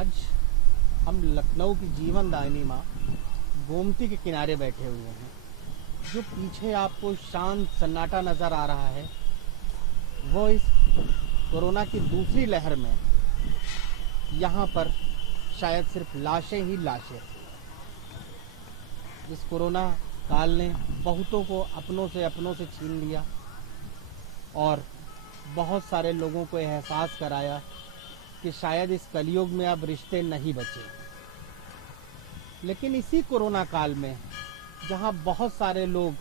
आज हम लखनऊ की जीवनदायिनी माँ गोमती के किनारे बैठे हुए हैं। जो पीछे आपको शांत सन्नाटा नज़र आ रहा है वो इस कोरोना की दूसरी लहर में यहाँ पर शायद सिर्फ लाशें ही लाशें। इस कोरोना काल ने बहुतों को अपनों से छीन लिया और बहुत सारे लोगों को एहसास कराया कि शायद इस कलयुग में अब रिश्ते नहीं बचे। लेकिन इसी कोरोना काल में जहाँ बहुत सारे लोग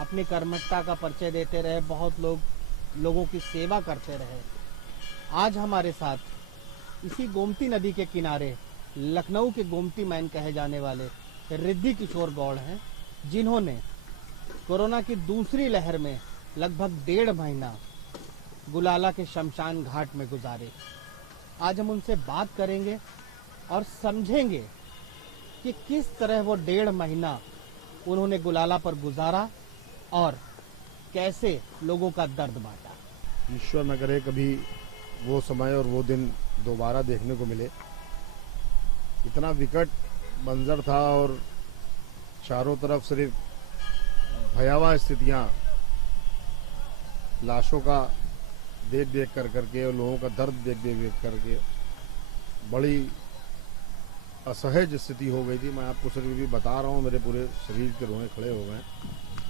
अपनी कर्मठता का परिचय देते रहे, बहुत लोगों की सेवा करते रहे, आज हमारे साथ इसी गोमती नदी के किनारे लखनऊ के गोमती मैन कहे जाने वाले रिद्धि किशोर गौड़ हैं, जिन्होंने कोरोना की दूसरी लहर में लगभग 1.5 महीना गुलाला के शमशान घाट में गुजारे। आज हम उनसे बात करेंगे और समझेंगे कि किस तरह वो 1.5 महीना उन्होंने गुलाला पर गुजारा और कैसे लोगों का दर्द बांटा। ईश्वर न करे कभी वो समय और वो दिन दोबारा देखने को मिले। इतना विकट मंजर था और चारों तरफ सिर्फ भयावह स्थितियां, लाशों का देख देख करके और लोगों का दर्द देख देख करके बड़ी असहज स्थिति हो गई थी। मैं आपको सिर्फ भी बता रहा हूँ, मेरे पूरे शरीर के रोए खड़े हो गए।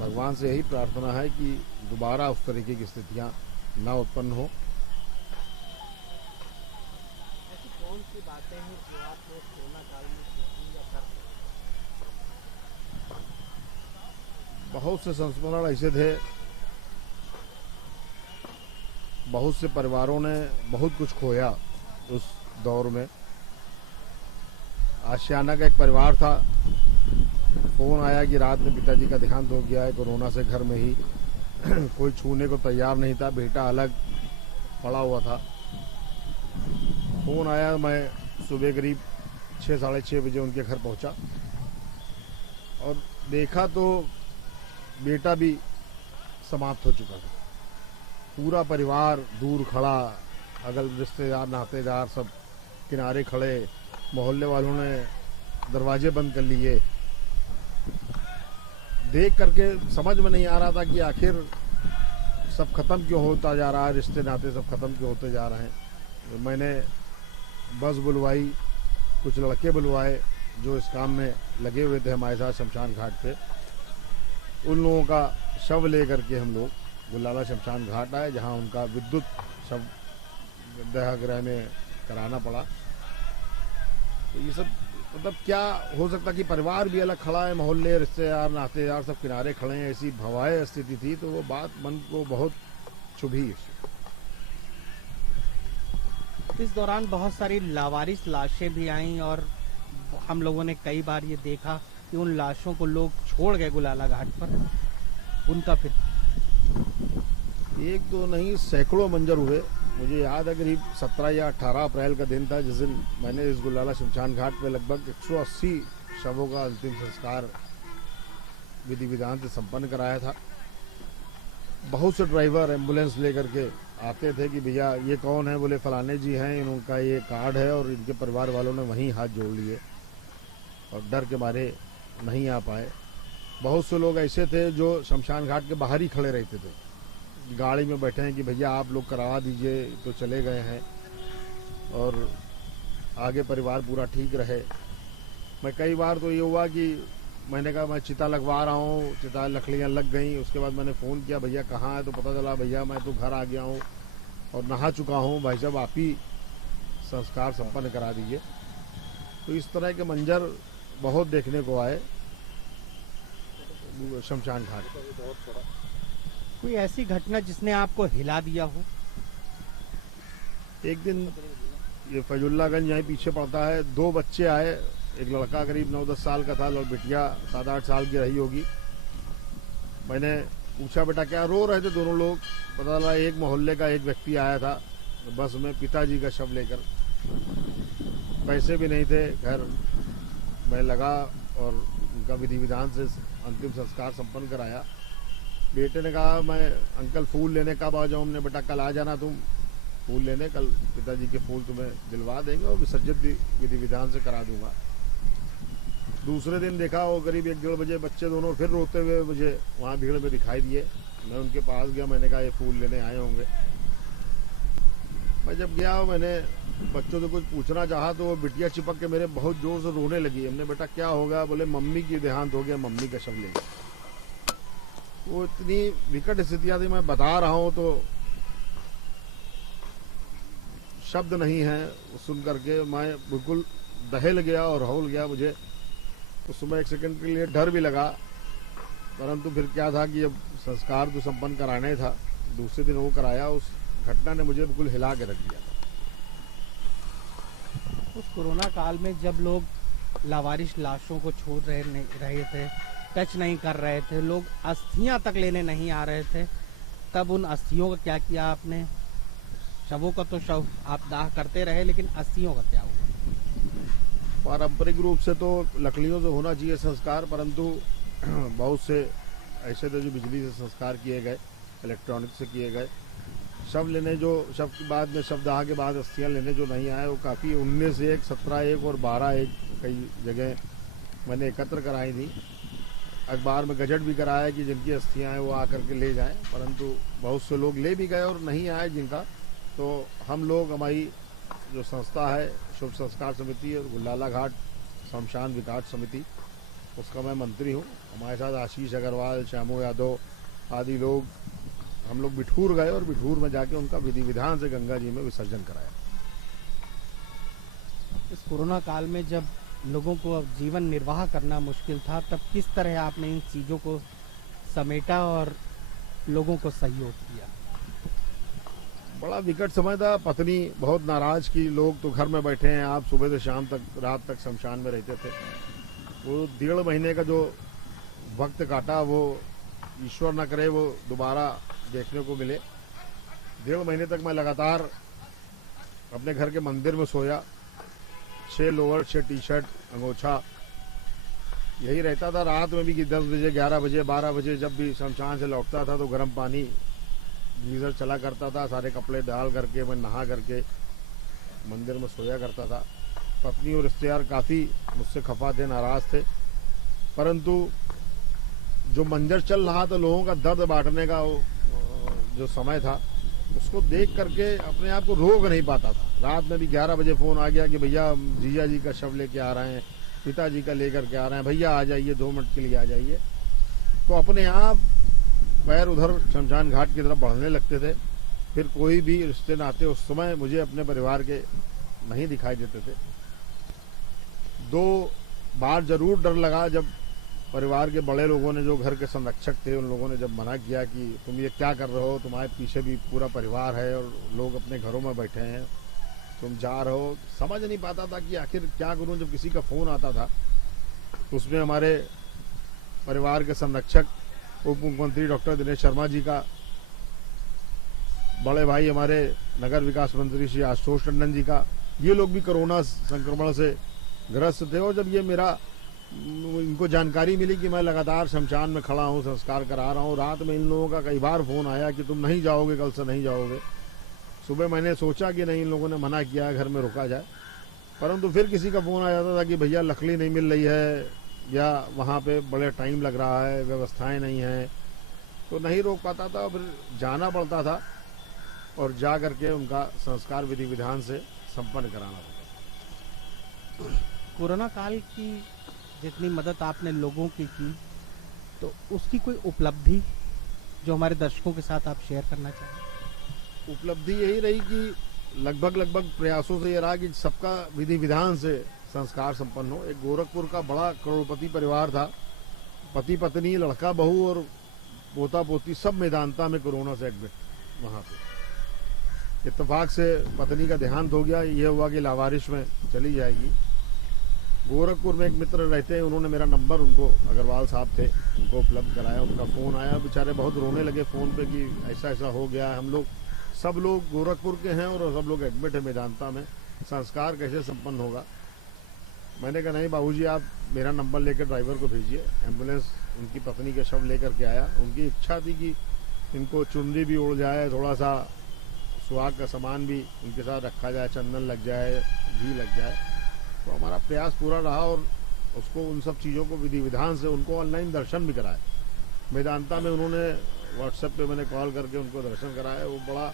भगवान से यही प्रार्थना है कि दोबारा उस तरीके की स्थितियां ना उत्पन्न हो। ऐसी कौन सी बातें हैं जो आपने कोरोना काल में सीखी या कर? बहुत से संस्मरण ऐसे थे, बहुत से परिवारों ने बहुत कुछ खोया उस दौर में। आशियाना का एक परिवार था, फोन आया कि रात में पिताजी का देहांत हो गया है कोरोना से, घर में ही कोई छूने को तैयार नहीं था, बेटा अलग पड़ा हुआ था। फोन आया, मैं सुबह करीब 6 साढ़े 6 बजे उनके घर पहुंचा और देखा तो बेटा भी समाप्त हो चुका था। पूरा परिवार दूर खड़ा, अगल रिश्तेदार नातेदार सब किनारे खड़े, मोहल्ले वालों ने दरवाजे बंद कर लिए। देख करके समझ में नहीं आ रहा था कि आखिर सब खत्म क्यों होता जा रहा है, रिश्ते नाते सब खत्म क्यों होते जा रहे हैं। मैंने बस बुलवाई, कुछ लड़के बुलवाए जो इस काम में लगे हुए थे हमारे साथ शमशान घाट पे। उन लोगों का शव ले करके हम लोग गुलाला शमशान घाट आए, जहां उनका विद्युत शव दयागृह में कराना पड़ा। तो ये सब मतलब क्या हो सकता कि परिवार भी अलग खड़ा है, मोहल्ले रिश्तेदार नातेदार सब किनारे खड़े हैं, ऐसी भयावह स्थिति थी। तो वो बात मन को बहुत चुभी। इस दौरान बहुत सारी लावारिस लाशें भी आईं और हम लोगों ने कई बार ये देखा कि उन लाशों को लोग छोड़ गए गुलाला घाट पर। उनका फिर एक दो नहीं, सैकड़ों मंजर हुए। मुझे याद है करीब 17 या 18 अप्रैल का दिन था जिस दिन मैंने इस गुलाला शमशान घाट पे लगभग 180 शवों का अंतिम संस्कार विधि विधान से संपन्न कराया था। बहुत से ड्राइवर एम्बुलेंस लेकर के आते थे कि भैया ये कौन है, बोले फलाने जी हैं, इनका ये कार्ड है, और इनके परिवार वालों ने वहीं हाथ जोड़ लिए और डर के मारे नहीं आ पाए। बहुत से लोग ऐसे थे जो शमशान घाट के बाहर ही खड़े रहते थे, गाड़ी में बैठे हैं कि भैया आप लोग करवा दीजिए, तो चले गए हैं और आगे परिवार पूरा ठीक रहे। मैं कई बार तो ये हुआ कि मैंने कहा मैं चिता लगवा रहा हूँ, चिता लकड़ियाँ लग गई। उसके बाद मैंने फ़ोन किया भैया कहाँ है, तो पता चला भैया मैं तो घर आ गया हूँ और नहा चुका हूँ, भाई साहब आप ही संस्कार संपन्न करा दीजिए। तो इस तरह के मंजर बहुत देखने को आए शमशान घाट। कोई ऐसी घटना जिसने आपको हिला दिया हो? एक दिन ये फैजुल्लागंज यहीं पीछे पड़ता है, 2 बच्चे आए। एक लड़का करीब 9-10 साल का था और बिटिया 7-8 साल की रही होगी। मैंने पूछा बेटा क्या, रो रहे थे दोनों लोग। पता चला एक मोहल्ले का एक व्यक्ति आया था बस में पिताजी का शव लेकर। पैसे भी नहीं थे। खैर मैं लगा और उनका विधि विधान से अंतिम संस्कार संपन्न कराया। बेटे ने कहा मैं अंकल फूल लेने कब आ जाऊँ? हमने बेटा कल आ जाना तुम। फूल लेने। कल पिताजी के फूल तुम्हें दिलवा देंगे और विसर्जित भी विधि विधान से करा दूंगा। दूसरे दिन देखा वो करीब 1-1:30 बजे बच्चे दोनों फिर रोते हुए मुझे वहाँ भीड़ में दिखाई दिए। मैं उनके पास गया, मैंने कहा ये फूल लेने आए होंगे। मैं जब गया मैंने बच्चों से कुछ पूछना चाहा तो वो बिटिया चिपक के मेरे बहुत जोर से रोने लगी। हमने बेटा क्या हो गया? बोले मम्मी की देहांत हो गया, मम्मी का शव ले गया। वो इतनी विकट स्थितियां थी, मैं बता रहा हूँ तो शब्द नहीं है। सुन करके मैं बिल्कुल दहल गया और हौल गया। मुझे उस समय 1 सेकंड के लिए डर भी लगा, परंतु फिर क्या था कि अब संस्कार तो संपन्न कराना था। दूसरे दिन वो कराया। उस घटना ने मुझे बिल्कुल हिला के रख दिया। उस कोरोना काल में जब लोग लावारिश लाशों को छोड़ रहे थे, टच नहीं कर रहे थे, लोग अस्थियां तक लेने नहीं आ रहे थे, तब उन अस्थियों का क्या किया आपने? शवों का तो शव आप दाह करते रहे, लेकिन अस्थियों का क्या हुआ? पारंपरिक रूप से तो लकड़ियों से होना चाहिए संस्कार, परंतु बहुत से ऐसे थे जो बिजली से संस्कार किए गए, इलेक्ट्रॉनिक से किए गए। शव लेने जो शव के बाद में शवदाह के बाद अस्थियां लेने जो नहीं आए वो काफ़ी 19-1, 17-1 और 12-1 कई जगह मैंने एकत्र कराई थी। अखबार में गजट भी कराया कि जिनकी अस्थियां हैं वो आकर के ले जाएं, परंतु बहुत से लोग ले भी गए और नहीं आए जिनका। तो हम लोग, हमारी जो संस्था है शुभ संस्कार समिति और गुल्लाला घाट शमशान विकास समिति, उसका मैं मंत्री हूँ। हमारे साथ आशीष अग्रवाल, श्यामू यादव आदि लोग, हम लोग बिठूर गए और बिठूर में जाके उनका विधि विधान से गंगा जी में विसर्जन कराया। इस कोरोना काल में जब लोगों को अब जीवन निर्वाह करना मुश्किल था, तब किस तरह आपने इन चीज़ों को समेटा और लोगों को सहयोग किया? बड़ा विकट समय था। पत्नी बहुत नाराज की, लोग तो घर में बैठे हैं, आप सुबह से शाम तक, रात तक शमशान में रहते थे। वो 1.5 महीने का जो वक्त काटा वो ईश्वर न करे वो दोबारा देखने को मिले। 1.5 महीने तक मैं लगातार अपने घर के मंदिर में सोया। 6 लोअर, 6 टी-शर्ट, अंगोछा यही रहता था। रात में भी कि 10 बजे, 11 बजे, 12 बजे जब भी शमशान से लौटता था तो गर्म पानी गीजर चला करता था, सारे कपड़े डाल करके मैं नहा करके मंदिर में सोया करता था। पत्नी और रिश्तेदार काफ़ी मुझसे खफा थे, नाराज थे, परंतु जो मंजर चल रहा था, लोगों का दर्द बांटने का जो समय था, उसको देख करके अपने आप को रोक नहीं पाता था। रात में भी 11 बजे फ़ोन आ गया कि भैया जीजा जी का शव लेके आ रहे हैं, पिताजी का लेकर के आ रहे हैं, भैया आ जाइए, 2 मिनट के लिए आ जाइए। तो अपने आप पैर उधर शमशान घाट की तरफ बढ़ने लगते थे। फिर कोई भी रिश्ते नाते उस समय मुझे अपने परिवार के नहीं दिखाई देते थे। 2 बार जरूर डर लगा जब परिवार के बड़े लोगों ने, जो घर के संरक्षक थे, उन लोगों ने जब मना किया कि तुम ये क्या कर रहे हो, तुम्हारे पीछे भी पूरा परिवार है और लोग अपने घरों में बैठे हैं, तुम जा रहे हो। समझ नहीं पाता था कि आखिर क्या करूं। जब किसी का फ़ोन आता था उसमें हमारे परिवार के संरक्षक उप मुख्यमंत्री डॉक्टर दिनेश शर्मा जी का, बड़े भाई हमारे नगर विकास मंत्री श्री आशुतोष टंडन जी का, ये लोग भी कोरोना संक्रमण से ग्रस्त थे। और जब ये मेरा इनको जानकारी मिली कि मैं लगातार शमशान में खड़ा हूँ, संस्कार करा रहा हूँ, रात में इन लोगों का कई बार फ़ोन आया कि तुम नहीं जाओगे, कल से नहीं जाओगे। सुबह मैंने सोचा कि नहीं, इन लोगों ने मना किया, घर में रुका जाए, परंतु फिर किसी का फ़ोन आ जाता था कि भैया लकड़ी नहीं मिल रही है, या वहाँ पे बड़े टाइम लग रहा है, व्यवस्थाएं नहीं हैं, तो नहीं रोक पाता था। फिर जाना पड़ता था और जा करके उनका संस्कार विधि विधान से संपन्न कराना पड़ता। कोरोना काल की जितनी मदद आपने लोगों की तो उसकी कोई उपलब्धि जो हमारे दर्शकों के साथ आप शेयर करना चाहें? उपलब्धि यही रही कि लगभग प्रयासों से ये रहा कि सबका विधि विधान से संस्कार संपन्न हो। एक गोरखपुर का बड़ा करोड़पति परिवार था, पति पत्नी, लड़का बहू और पोता पोती सब मेदांता में कोरोना से एडमिट। वहाँ पे इत्तेफाक से पत्नी का देहांत हो गया। ये हुआ कि लावारिश में चली जाएगी। गोरखपुर में एक मित्र रहते हैं, उन्होंने मेरा नंबर, उनको अग्रवाल साहब थे, उनको उपलब्ध कराया। उनका फ़ोन आया, बेचारे बहुत रोने लगे फ़ोन पे कि ऐसा ऐसा हो गया, हम लोग सब लोग गोरखपुर के हैं और सब लोग एडमिट है मेदांता में, संस्कार कैसे संपन्न होगा। मैंने कहा नहीं बाबूजी, आप मेरा नंबर लेकर ड्राइवर को भेजिए। एम्बुलेंस उनकी पत्नी के शव लेकर के आया। उनकी इच्छा थी कि इनको चुनरी भी उड़ जाए, थोड़ा सा सुहाग का सामान भी उनके साथ रखा जाए, चंदन लग जाए, घी लग जाए। तो हमारा प्रयास पूरा रहा और उसको उन सब चीज़ों को विधि विधान से उनको ऑनलाइन दर्शन भी कराए। वेदांता में उन्होंने व्हाट्सएप पे मैंने कॉल करके उनको दर्शन कराया। वो बड़ा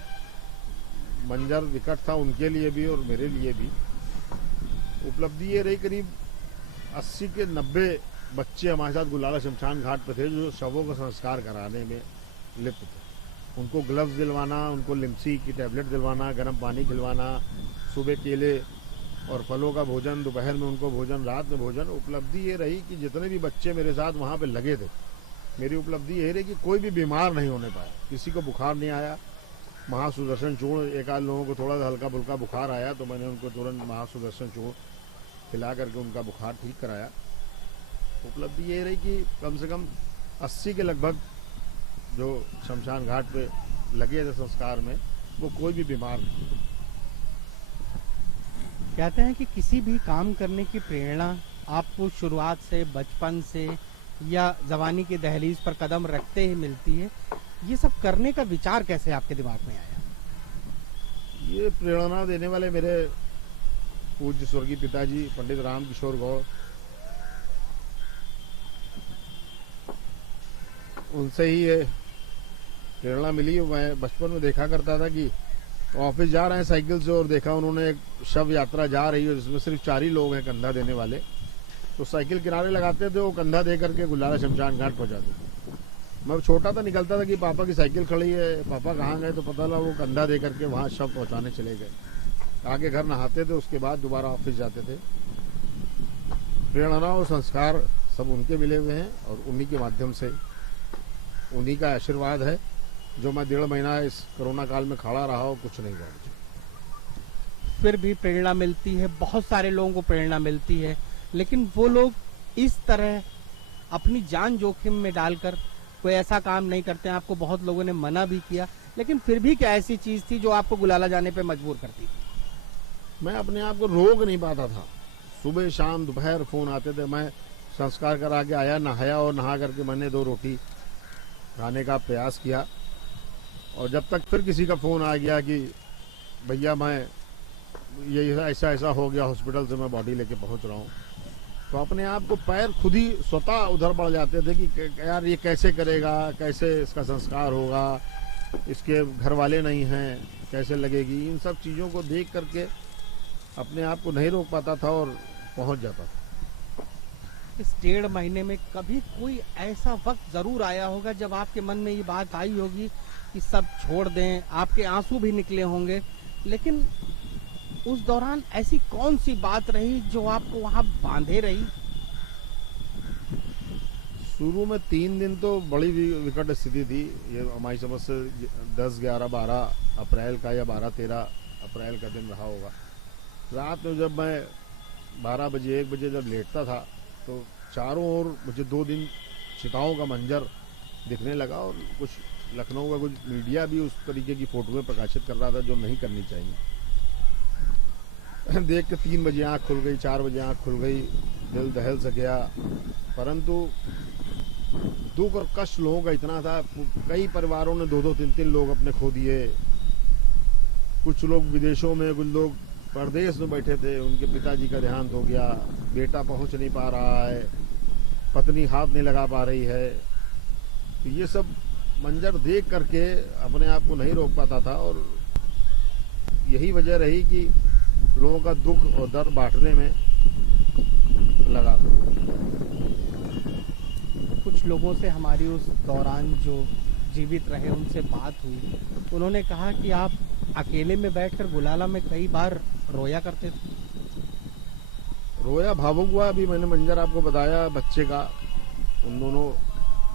मंजर विकट था उनके लिए भी और मेरे लिए भी। उपलब्धि ये रही, करीब 80 के 90 बच्चे हमारे साथ गुलाला शमशान घाट पे थे जो शवों का संस्कार कराने में लिप्त थे। उनको ग्लव्स दिलवाना, उनको लिम्सी की टैबलेट दिलवाना, गर्म पानी खिलवाना, सुबह केले और फलों का भोजन, दोपहर में उनको भोजन, रात में भोजन। उपलब्धि ये रही कि जितने भी बच्चे मेरे साथ वहाँ पे लगे थे, मेरी उपलब्धि ये रही कि कोई भी बीमार नहीं होने पाया, किसी को बुखार नहीं आया। महासुदर्शन चूर्ण, एक आध लोगों को थोड़ा हल्का फुल्का बुखार आया तो मैंने उनको तुरंत महासुदर्शन चूर्ण खिला करके उनका बुखार ठीक कराया। उपलब्धि ये रही कि कम से कम 80 के लगभग जो शमशान घाट पे लगे थे संस्कार में, वो कोई भी बीमार नहीं। कहते हैं कि किसी भी काम करने की प्रेरणा आपको शुरुआत से, बचपन से या जवानी की दहलीज पर कदम रखते ही मिलती है। ये सब करने का विचार कैसे आपके दिमाग में आया? ये प्रेरणा देने वाले मेरे पूज्य स्वर्गीय पिताजी पंडित राम किशोर गौड़, उनसे ही ये प्रेरणा मिली। मैं बचपन में देखा करता था कि ऑफिस जा रहे हैं साइकिल से और देखा उन्होंने एक शव यात्रा जा रही है जिसमें सिर्फ 4 ही लोग हैं कंधा देने वाले। तो साइकिल किनारे लगाते थे, वो कंधा दे करके गुलाला शमशान घाट पहुंचाते थे। मैं छोटा था, निकलता था कि पापा की साइकिल खड़ी है, पापा कहाँ गए, तो पता लगा वो कंधा दे करके वहाँ शव पहुंचाने चले गए। आगे घर नहाते थे, उसके बाद दोबारा ऑफिस जाते थे। प्रेरणा और संस्कार सब उनके मिले हुए हैं और उन्हीं के माध्यम से, उन्हीं का आशीर्वाद है जो मैं 1.5 महीना इस कोरोना काल में खड़ा रहा और कुछ नहीं हुआ मुझे। फिर भी प्रेरणा मिलती है, बहुत सारे लोगों को प्रेरणा मिलती है, लेकिन वो लोग इस तरह अपनी जान जोखिम में डालकर कोई ऐसा काम नहीं करते हैं। आपको बहुत लोगों ने मना भी किया, लेकिन फिर भी क्या ऐसी चीज थी जो आपको गुलाला जाने पे मजबूर करती थी? मैं अपने आप को रोक नहीं पाता था। सुबह शाम दोपहर फोन आते थे। मैं संस्कार करा के आया, नहाया और नहा करके मैंने 2 रोटी खाने का प्रयास किया। और जब तक फिर किसी का फोन आ गया कि भैया मैं ये ऐसा ऐसा हो गया, हॉस्पिटल से मैं बॉडी लेके पहुंच रहा हूँ, तो अपने आप को पैर खुद ही स्वतः उधर बढ़ जाते थे कि यार ये कैसे करेगा, कैसे इसका संस्कार होगा, इसके घर वाले नहीं हैं, कैसे लगेगी। इन सब चीज़ों को देख करके अपने आप को नहीं रोक पाता था और पहुंच जाता था। इस 1.5 महीने में कभी कोई ऐसा वक्त जरूर आया होगा जब आपके मन में ये बात आई होगी कि सब छोड़ दें, आपके आंसू भी निकले होंगे, लेकिन उस दौरान ऐसी कौन सी बात रही जो आपको वहां बांधे रही? शुरू में 3 दिन तो बड़ी विकट स्थिति थी। ये हमारी समझ से 10, 11, 12 अप्रैल का या 12, 13 अप्रैल का दिन रहा होगा। रात में जब मैं 12 बजे 1 बजे जब लेटता था तो चारों ओर मुझे 2 दिन चिताओं का मंजर दिखने लगा और कुछ लखनऊ का कुछ मीडिया भी उस तरीके की फोटोएं प्रकाशित कर रहा था जो नहीं करनी चाहिए। देख के 3 बजे आँख खुल गई, 4 बजे आँख खुल गई, दिल दहल सा गया। परंतु दुख और कष्ट लोगों का इतना था, कई परिवारों ने 2-2, 3-3 लोग अपने खो दिए। कुछ लोग विदेशों में, कुछ लोग परदेश में बैठे थे, उनके पिताजी का देहांत हो गया, बेटा पहुंच नहीं पा रहा है, पत्नी हाथ नहीं लगा पा रही है। तो ये सब मंजर देख करके अपने आप को नहीं रोक पाता था और यही वजह रही कि लोगों का दुख और दर्द बांटने में लगा। कुछ लोगों से हमारी उस दौरान जो जीवित रहे उनसे बात हुई, उन्होंने कहा कि आप अकेले में बैठकर गुलाला में कई बार रोया करते थे। रोया, भावुक हुआ। अभी मैंने मंजर आपको बताया बच्चे का, उन दोनों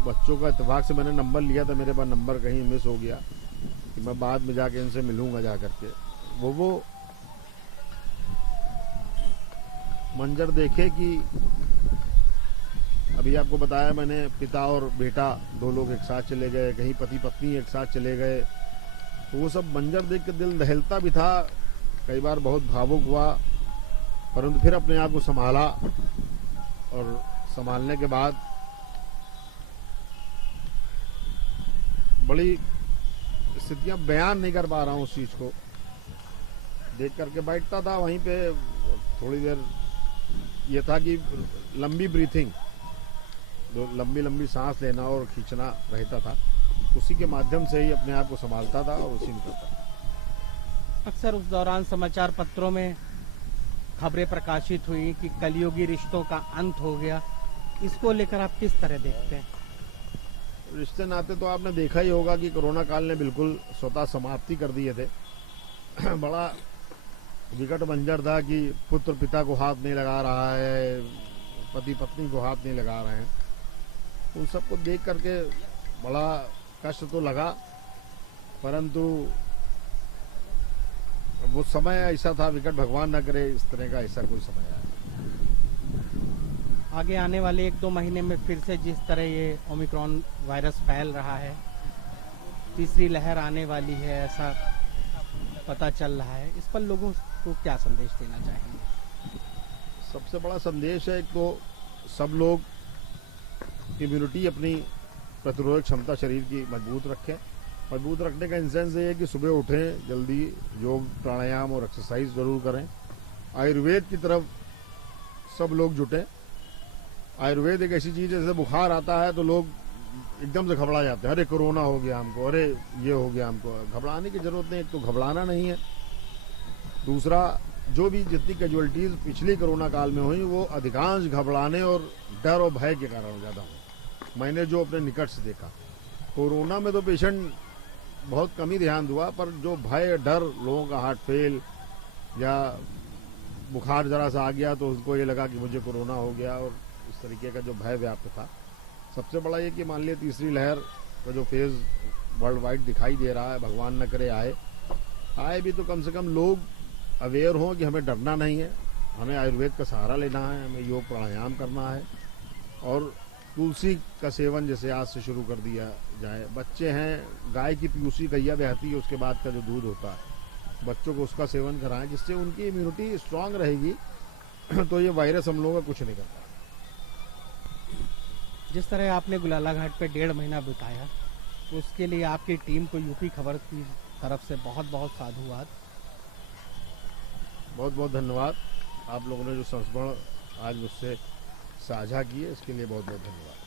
बच्चों का इत्तेफाक से मैंने नंबर लिया था, मेरे पास नंबर कहीं मिस हो गया कि मैं बाद में जाके इनसे मिलूंगा जा करके। वो मंजर देखे कि अभी आपको बताया मैंने, पिता और बेटा 2 लोग एक साथ चले गए, कहीं पति पत्नी एक साथ चले गए। तो वो सब मंजर देख के दिल दहलता भी था, कई बार बहुत भावुक हुआ, परंतु फिर अपने आप को संभाला और संभालने के बाद परिस्थितियां बयान नहीं कर पा रहा हूँ उस चीज को। देख करके बैठता था वहीं पे, थोड़ी देर ये था कि लंबी ब्रीथिंग, जो लंबी लंबी सांस लेना और खींचना रहता था, उसी के माध्यम से ही अपने आप को संभालता था और उसी में करता था। अक्सर उस दौरान समाचार पत्रों में खबरें प्रकाशित हुई कि कलयुगी रिश्तों का अंत हो गया। इसको लेकर आप किस तरह देखते हैं? रिश्ते नाते तो आपने देखा ही होगा कि कोरोना काल ने बिल्कुल स्वतः समाप्ति कर दिए थे। बड़ा विकट मंजर था कि पुत्र पिता को हाथ नहीं लगा रहा है, पति पत्नी को हाथ नहीं लगा रहे हैं। उन सबको देख करके बड़ा कष्ट तो लगा, परंतु वो समय ऐसा था, विकट भगवान न करे इस तरह का ऐसा कोई समय आया। आगे आने वाले 1-2 महीने में फिर से जिस तरह ये ओमिक्रॉन वायरस फैल रहा है, तीसरी लहर आने वाली है ऐसा पता चल रहा है, इस पर लोगों को क्या संदेश देना चाहेंगे? सबसे बड़ा संदेश है, एक तो सब लोग इम्यूनिटी, अपनी प्रतिरोधक क्षमता शरीर की मजबूत रखें। मजबूत रखने का इंसेंस ये है कि सुबह उठें, जल्दी योग प्राणायाम और एक्सरसाइज जरूर करें। आयुर्वेद की तरफ सब लोग जुटें। आयुर्वेद एक ऐसी चीज है, जैसे बुखार आता है तो लोग एकदम से घबरा जाते हैं, अरे कोरोना हो गया हमको, अरे ये हो गया हमको। घबराने की जरूरत नहीं, एक तो घबराना नहीं है। दूसरा, जो भी जितनी कैजुअलिटीज पिछली कोरोना काल में हुई वो अधिकांश घबराने और डर और भय के कारण ज्यादा हुई। मैंने जो अपने निकट से देखा, कोरोना में तो पेशेंट बहुत कम ही ध्यान हुआ, पर जो भय डर, लोगों का हार्ट फेल या बुखार जरा सा आ गया तो उसको ये लगा कि मुझे कोरोना हो गया, और इस तरीके का जो भय व्याप्त था। सबसे बड़ा ये कि मान लिया तीसरी लहर का जो फेज वर्ल्ड वाइड दिखाई दे रहा है, भगवान न करे आए भी तो कम से कम लोग अवेयर हों कि हमें डरना नहीं है, हमें आयुर्वेद का सहारा लेना है, हमें योग प्राणायाम करना है, और तुलसी का सेवन जैसे आज से शुरू कर दिया जाए। बच्चे हैं, गाय की पीयूसी गैया बहती है, उसके बाद का जो दूध होता है, बच्चों को उसका सेवन कराएं, जिससे उनकी इम्यूनिटी स्ट्रांग रहेगी तो ये वायरस हम लोगों का कुछ नहीं करता। जिस तरह आपने गुलाला घाट पे 1.5 महीना बिताया, उसके लिए आपकी टीम को यूपी खबर की तरफ से बहुत बहुत साधुवाद। बहुत बहुत धन्यवाद। आप लोगों ने जो संस्मरण आज मुझसे साझा किए, इसके लिए बहुत बहुत धन्यवाद।